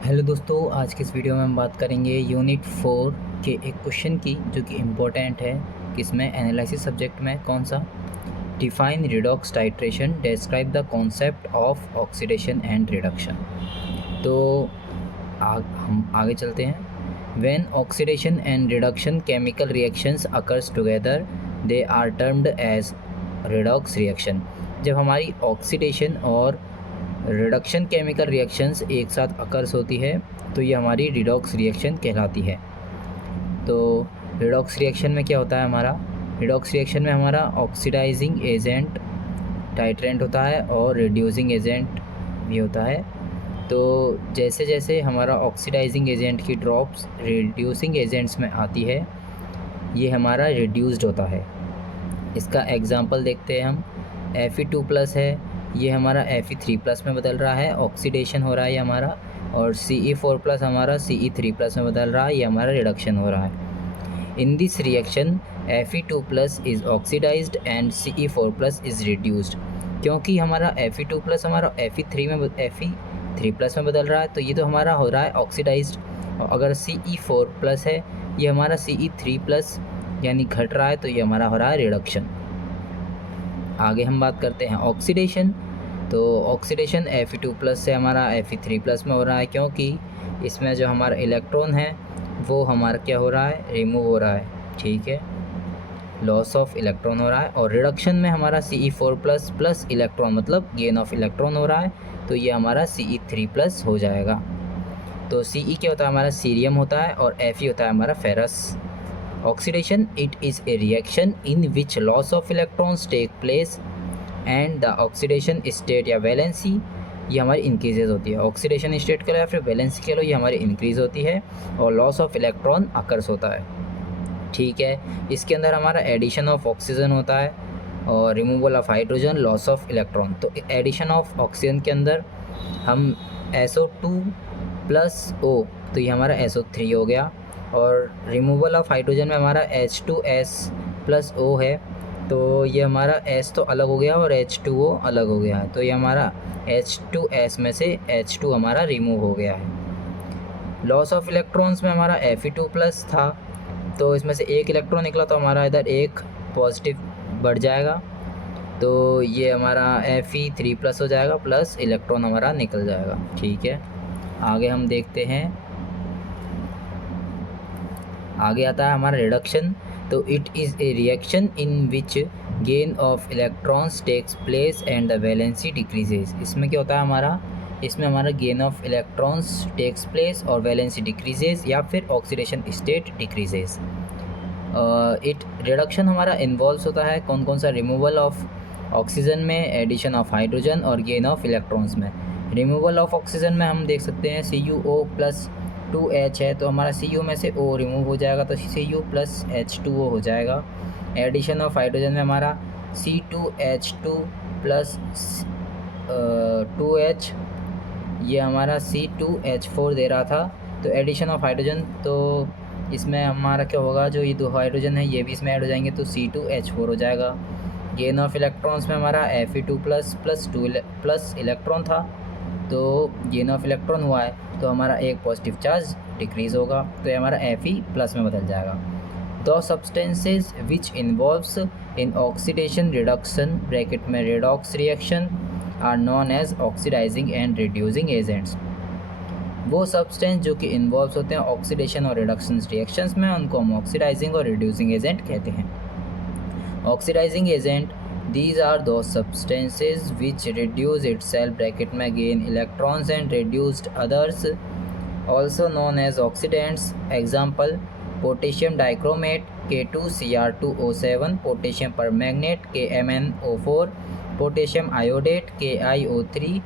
Hello दोस्तों, आज की इस वीडियो में हम बात करेंगे यूनिट 4 के एक क्वेश्चन की जो कि इम्पोर्टेंट है। किसमें? एनालिसिस सब्जेक्ट में। कौन सा? Define redox titration, describe the concept of oxidation and reduction. तो हम आगे चलते हैं। When oxidation and reduction chemical reactions occurs together they are termed as redox reaction. जब हमारी ऑक्सीडेशन और रिडक्शन केमिकल रिएक्शंस एक साथ अकर्स होती है तो ये हमारी रिडॉक्स रिएक्शन कहलाती है। तो रिडॉक्स रिएक्शन में क्या होता है हमारा? रिडॉक्स रिएक्शन में हमारा ऑक्सीडाइजिंग एजेंट टाइट्रेंट होता है और रिड्यूसिंग एजेंट भी होता है। तो जैसे जैसे हमारा ऑक्सीडाइजिंग एजेंट की ड्रॉप्स रिड्यूसिंग एजेंट्स में आती है, ये हमारा रिड्यूस्ड होता है। इसका एग्जांपल देखते हैं हम। Fe2+ है, ये हमारा Fe3+ में बदल रहा है, ऑक्सीडेशन हो रहा है ये हमारा। और Ce4+ हमारा Ce3+ में बदल रहा है, ये हमारा रिडक्शन हो रहा है। In this reaction Fe2+ is oxidized and Ce4+ is reduced. क्योंकि हमारा Fe2+ हमारा Fe3+ में बदल रहा है, तो ये तो हमारा हो रहा है ऑक्सीडाइज्ड। और अगर Ce4+ है, ये हमारा Ce3+ यानी घट रहा है, तो ये हमारा हो रहा है रिडक्शन। आगे हम बात करते हैं ऑक्सीडेशन। तो ऑक्सीडेशन Fe2+ से हमारा Fe3+ में हो रहा है, क्योंकि इसमें जो हमारा इलेक्ट्रॉन है वो हमारा क्या हो रहा है? रिमूव हो रहा है। ठीक है, लॉस ऑफ इलेक्ट्रॉन हो रहा है। और रिडक्शन में हमारा Ce4+ प्लस इलेक्ट्रॉन मतलब गेन ऑफ इलेक्ट्रॉन हो रहा है, तो ये हमारा Ce3+ हो जाएगा। तो Ce क्या होता है? हमारा सीरियम होता है, और Fe होता है हमारा ferrous. Oxidation, it is a reaction in which loss of electrons take place and the oxidation state या वैलेंसी ये हमारी इंक्रीजेज होती है। ऑक्सीडेशन स्टेट के लो या फिर वैलेंसी के लो, ये हमारी इंक्रीज होती है और लॉस ऑफ इलेक्ट्रॉन अकर्स होता है। ठीक है, इसके अंदर हमारा एडिशन ऑफ ऑक्सीजन होता है और removal of hydrogen, loss of electron. तो एडिशन ऑफ ऑक्सीजन के अंदर हम SO2+O, तो ये हमारा SO3 हो गया। और रिमूवल ऑफ हाइड्रोजन में हमारा H2S+O है, तो ये हमारा S तो अलग हो गया और H2O अलग हो गया है, तो ये हमारा H2S में से H2 हमारा रिमूव हो गया है। लॉस ऑफ इलेक्ट्रॉन्स में हमारा Fe2+ था, तो इसमें से एक इलेक्ट्रॉन निकला, तो हमारा इधर एक पॉजिटिव बढ़ जाएगा, तो ये हमारा Fe3+ हो जाएगा, प्लस इलेक्ट्रॉन हमारा निकल जाएगा। ठीक है, आगे हम देखते हैं। आगे आता है हमारा रिडक्शन। तो it is a reaction in which gain of electrons takes place and the valency decreases. इसमें क्या होता है हमारा? इसमें हमारा gain of electrons takes place और वैलेंसी डिक्रीजेज या फिर oxidation state decreases. It reduction हमारा इन्वॉल्व होता है कौन कौन सा? रिमूवल ऑफ ऑक्सीजन में, एडिशन ऑफ हाइड्रोजन और गेन ऑफ इलेक्ट्रॉन्स में। रिमूवल ऑफ ऑक्सीजन में हम देख सकते हैं CuO+2H है, तो हमारा Cu में से O रिमूव हो जाएगा, तो Cu+H2O हो जाएगा। एडिशन ऑफ हाइड्रोजन में हमारा C2H2+2H, ये हमारा C2H4 दे रहा था। तो एडिशन ऑफ हाइड्रोजन, तो इसमें हमारा क्या होगा? जो ये दो हाइड्रोजन है ये भी इसमें ऐड हो जाएंगे, तो C2H4 हो जाएगा। गेन ऑफ इलेक्ट्रॉन्स में हमारा Fe2++2 इलेक्ट्रॉन था, तो गेन ऑफ इलेक्ट्रॉन हुआ है, तो हमारा एक पॉजिटिव चार्ज डिक्रीज़ होगा, तो ये हमारा Fe+ में बदल जाएगा। दो substances which involves in oxidation reduction bracket में redox reaction are known as oxidising and reducing agents. वो सब्सटेंस जो कि इन्वॉल्व होते हैं ऑक्सीडेशन और रिडक्शन रिएक्शंस में, उनको हम ऑक्सीडाइजिंग और रिड्यूसिंग एजेंट कहते हैं। Oxidizing agent, these are those substances which reduce itself bracket में gain electrons and reduced others, also known as oxidants। example potassium dichromate K2Cr2O7, potassium permanganate KMnO4, potassium iodate KiO3,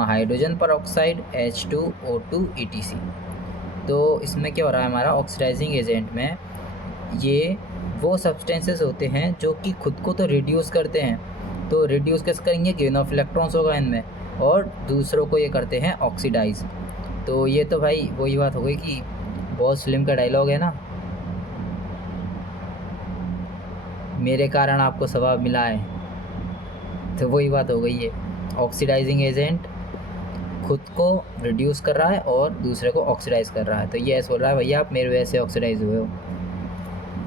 hydrogen पर oxide H2O2 etc। तो इसमें क्या हो रहा है हमारा oxidising agent में? ये वो सब्सटेंसेस होते हैं जो कि खुद को तो रिड्यूस करते हैं, तो रिड्यूस कैसे करेंगे? गेन ऑफ इलेक्ट्रॉन्स होगा इनमें, और दूसरों को ये करते हैं ऑक्सीडाइज। तो ये तो भाई वही बात हो गई कि बहुत फिल्म का डायलॉग है ना, मेरे कारण आपको सवाब मिला है, तो वही बात हो गई है। ऑक्सीडाइजिंग एजेंट खुद को रिड्यूस कर रहा है और दूसरे को ऑक्सीडाइज कर रहा है। तो ये ऐसा बोल रहा है भैया आप मेरे वजह से ऑक्सीडाइज हुए हो।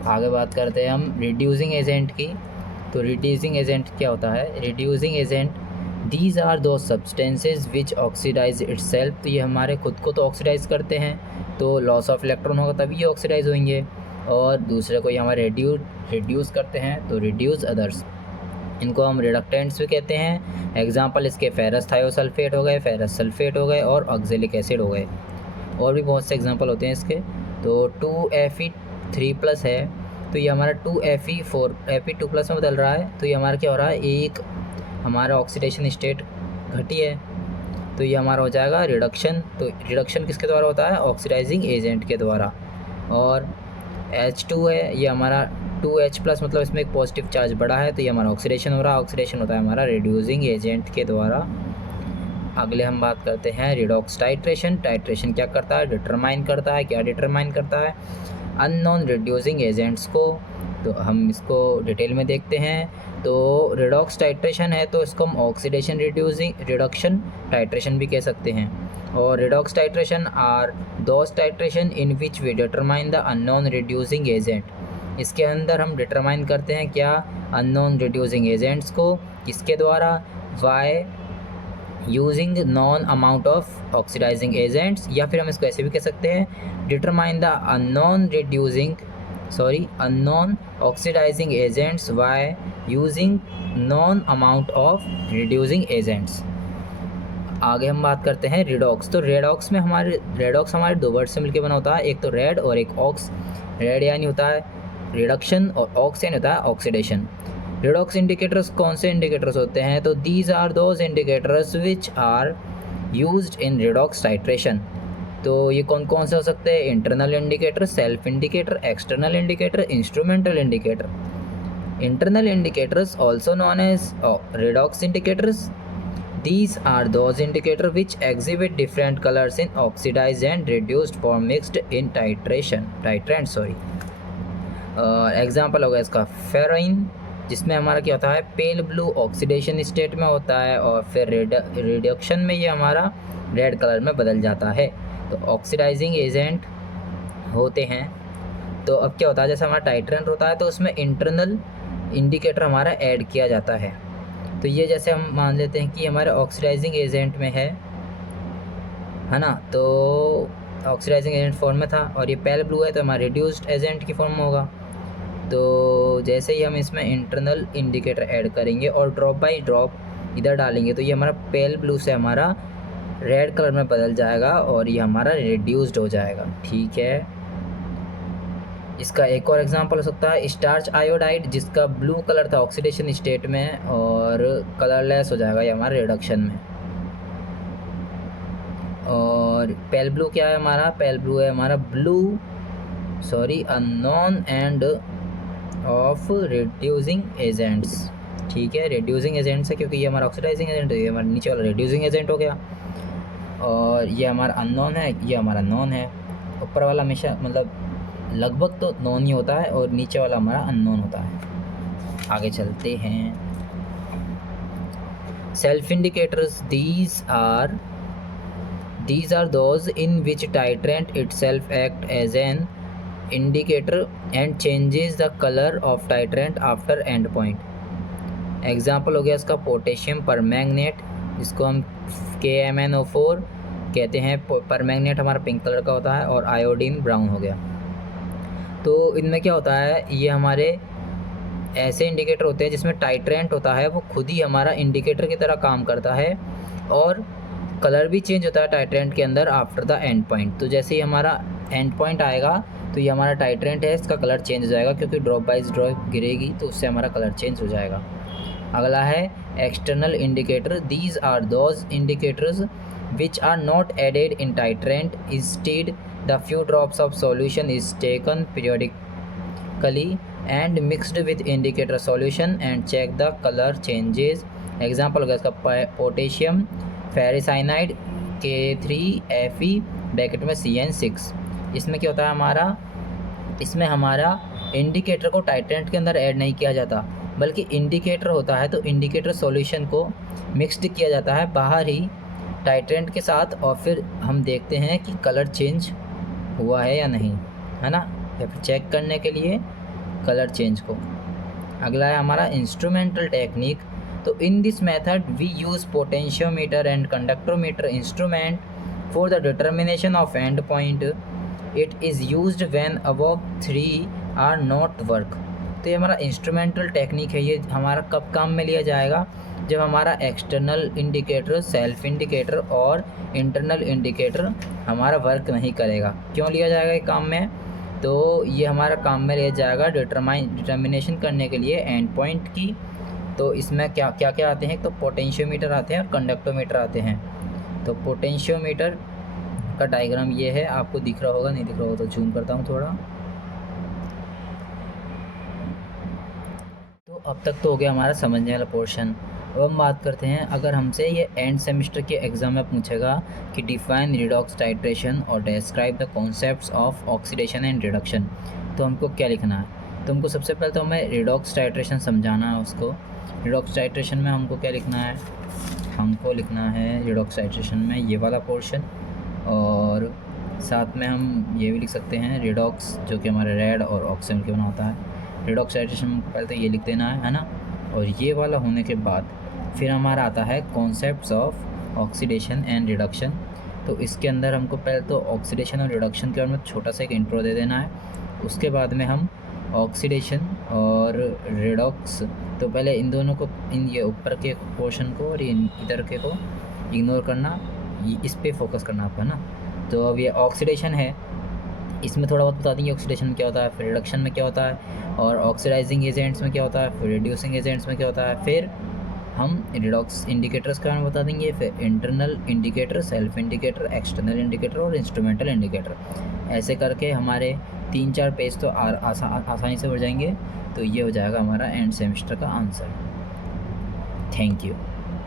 आगे बात करते हैं हम रिड्यूसिंग एजेंट की। तो रिड्यूसिंग एजेंट क्या होता है? रिड्यूसिंग एजेंट दीज आर दो सब्सटेंसेज विच ऑक्सीडाइज इटसेल्फ। तो ये हमारे खुद को तो ऑक्सीडाइज करते हैं, तो लॉस ऑफ इलेक्ट्रॉन होगा तभी ये ऑक्सीडाइज होंगे, और दूसरे को ये हमारे रिड्यूस करते हैं, तो रिड्यूस अदर्स। इनको हम रिडक्टेंट्स भी कहते हैं। एग्जांपल इसके फेरस थायोसल्फेट हो गए, फेरस सल्फेट हो गए और ऑक्जेलिक एसिड हो गए। और भी बहुत से एग्जांपल होते हैं इसके। तो 2Fe3+ है, तो ये हमारा 2Fe2+ में बदल रहा है। तो ये हमारा क्या हो रहा है? एक हमारा ऑक्सीडेशन स्टेट घटी है, तो ये हमारा हो जाएगा रिडक्शन। तो रिडक्शन किसके द्वारा होता है? ऑक्सीडाइजिंग एजेंट के द्वारा। और H2 है, ये हमारा 2H+ मतलब इसमें एक पॉजिटिव चार्ज बढ़ा है, तो ये हमारा ऑक्सीडेशन हो रहा है। ऑक्सीडेशन होता है हमारा रिड्यूसिंग एजेंट के द्वारा। अगले हम बात करते हैं रिडॉक्स टाइट्रेशन। टाइट्रेशन क्या करता है? डिटरमाइन करता है। क्या डिटरमाइन करता है? अननोन रिड्यूसिंग एजेंट्स को। तो हम इसको डिटेल में देखते हैं। तो रिडॉक्स टाइट्रेशन है, तो इसको हम ऑक्सीडेशन रिडक्शन टाइट्रेशन भी कह सकते हैं। और redox titration are those titration in which we determine the unknown reducing agent. इसके अंदर हम डिटरमाइन करते हैं क्या? अननोन रिड्यूसिंग एजेंट्स को। किसके द्वारा? By using known amount of oxidizing agents, या फिर हम इसको ऐसे भी कह सकते हैं determine the unknown oxidizing agents by using known amount of reducing agents. आगे हम बात करते हैं रिडॉक्स। तो रेडॉक्स हमारे दो वर्ड से मिलकर बना होता है, एक तो रेड और एक ऑक्स। रेड यानी होता है रिडक्शन और ऑक्स यानी होता है ऑक्सीडेशन। रिडॉक्स इंडिकेटर्स कौन से इंडिकेटर्स होते हैं? तो these are those indicators which are used in redox titration. तो ये कौन कौन से हो सकते हैं? Internal indicator, self indicator, external indicator, instrumental indicator. Internal indicators also known as redox indicators. These are those indicators which exhibit different colors in oxidized and reduced form mixed in titrant। Example होगा इसका फेरोइन, जिसमें हमारा क्या होता है? Pale blue oxidation state में होता है, और फिर रिडक्शन में ये हमारा रेड कलर में बदल जाता है। तो ऑक्सीडाइजिंग एजेंट होते हैं। तो अब क्या होता है? जैसे हमारा टाइट्रेंट होता है तो उसमें इंटरनल इंडिकेटर हमारा ऐड किया जाता है। तो ये जैसे हम मान लेते हैं कि हमारे ऑक्सीडाइजिंग एजेंट में है ना, तो ऑक्सीडाइजिंग एजेंट फॉर्म में था, और ये पेल ब्लू है तो हमारा रिड्यूस्ड एजेंट की फॉर्म में होगा। तो जैसे ही हम इसमें इंटरनल इंडिकेटर ऐड करेंगे और ड्रॉप बाय ड्रॉप इधर डालेंगे, तो ये हमारा पेल ब्लू से हमारा रेड कलर में बदल जाएगा और ये हमारा रिड्यूस्ड हो जाएगा। ठीक है। इसका एक और एग्जांपल हो सकता है स्टार्च आयोडाइड, जिसका ब्लू कलर था ऑक्सीडेशन स्टेट में और कलरलेस हो जाएगा ये हमारे रिडक्शन में। और पेल ब्लू क्या है हमारा? पेल ब्लू है हमारा unknown end of reducing agents. ठीक है, रिड्यूसिंग एजेंट्स है क्योंकि ये हमारा ऑक्सीडाइजिंग एजेंट है, ये हमारा नीचे वाला रिड्यूसिंग एजेंट हो गया। और ये हमारा अननोन है, ये हमारा नॉन है। ऊपर वाला हमेशा मतलब लगभग तो नॉन ही होता है और नीचे वाला हमारा अननोन होता है। आगे चलते हैं। Self indicators these are those in which titrant itself act as an indicator and changes the colour of titrant after end point. Example हो गया इसका पोटेशियम परमैंगनेट, जिसको हम KMnO4 कहते हैं। परमैंगनेट हमारा पिंक कलर का होता है और आयोडीन ब्राउन हो गया। तो इनमें क्या होता है? ये हमारे ऐसे इंडिकेटर होते हैं जिसमें टाइट्रेंट होता है वो खुद ही हमारा इंडिकेटर की तरह काम करता है, और कलर भी चेंज होता है टाइट्रेंट के अंदर आफ्टर द एंड पॉइंट। तो जैसे ही हमारा एंड पॉइंट आएगा तो ये हमारा टाइट्रेंट है, इसका कलर चेंज हो जाएगा क्योंकि ड्रॉप बाइज ड्रॉप गिरेगी तो उससे हमारा कलर चेंज हो जाएगा। अगला है external indicator. These are those indicators which are not added in titrant. Instead, the few drops of solution is taken periodically and mixed with indicator solution and check the color changes. Example होगा इसका potassium फेरिसाइनाइड K3Fe bracket में CN6। इसमें क्या होता है इसमें हमारा indicator को टाइट्रेंट के अंदर ऐड नहीं किया जाता, बल्कि इंडिकेटर होता है तो इंडिकेटर सॉल्यूशन को मिक्स्ड किया जाता है बाहर ही टाइट्रेंट के साथ, और फिर हम देखते हैं कि कलर चेंज हुआ है या नहीं, है ना, या फिर चेक करने के लिए कलर चेंज को। अगला है हमारा इंस्ट्रूमेंटल टेक्निक। तो in this method we use potentiometer and conductometer instrument for the determination of end point. It is used when above 3 are not work. तो ये हमारा इंस्ट्रूमेंटल टेक्निक है, ये हमारा कब काम में लिया जाएगा, जब हमारा एक्सटर्नल इंडिकेटर, सेल्फ इंडिकेटर और इंटरनल इंडिकेटर हमारा वर्क नहीं करेगा। क्यों लिया जाएगा ये काम में, तो ये हमारा काम में लिया जाएगा डिटर्मिनेशन करने के लिए एंड पॉइंट की। तो इसमें क्या क्या आते हैं, तो पोटेंशियोमीटर आते हैं और कंडक्टोमीटर आते हैं। तो पोटेंशियोमीटर का डायग्राम ये है, आपको दिख रहा होगा, नहीं दिख रहा होगा तो जूम करता हूँ थोड़ा। तो अब तक तो हो गया हमारा समझने वाला पोर्शन। अब हम बात करते हैं, अगर हमसे ये एंड सेमेस्टर के एग्ज़ाम में पूछेगा कि डिफाइन रिडॉक्स टाइट्रेशन और describe the concepts of oxidation and reduction, तो हमको क्या लिखना है। तो हमको सबसे पहले तो हमें रिडॉक्स टाइट्रेशन समझाना है उसको। रिडॉक्स टाइट्रेशन में हमको क्या लिखना है, हमको लिखना है रिडॉक्स टाइट्रेशन में ये वाला पोर्शन, और साथ में हम ये भी लिख सकते हैं रिडॉक्स, जो कि हमारे रेड और ऑक्सीजन के बना होता है। रिडॉक्स टाइट्रेशन में पहले तो ये लिख देना है ना। और ये वाला होने के बाद फिर हमारा आता है concepts of oxidation and reduction. तो इसके अंदर हमको पहले तो ऑक्सीडेशन और रिडक्शन के बारे में छोटा सा एक इंट्रो दे देना है। उसके बाद में हम ऑक्सीडेशन और रिडॉक्स, तो पहले इन दोनों को, इन ये ऊपर के पोर्शन को और इन इधर के को इग्नोर करना, इस पे फोकस करना आपका ना। तो अब ये ऑक्सीडेशन है, इसमें थोड़ा बहुत बता देंगे ऑक्सीडेशन में क्या होता है, फिर रिडक्शन में क्या होता है, और ऑक्सीडाइजिंग एजेंट्स में क्या होता है, फिर रिड्यूसिंग एजेंट्स में क्या होता है। फिर हम रिडॉक्स इंडिकेटर्स के बारे में बता देंगे, फिर internal indicator, self indicator, external indicator और इंस्ट्रूमेंटल इंडिकेटर। ऐसे करके हमारे 3-4 पेज तो आसानी से भर जाएंगे। तो ये हो जाएगा हमारा एंड सेमेस्टर का आंसर। Thank you.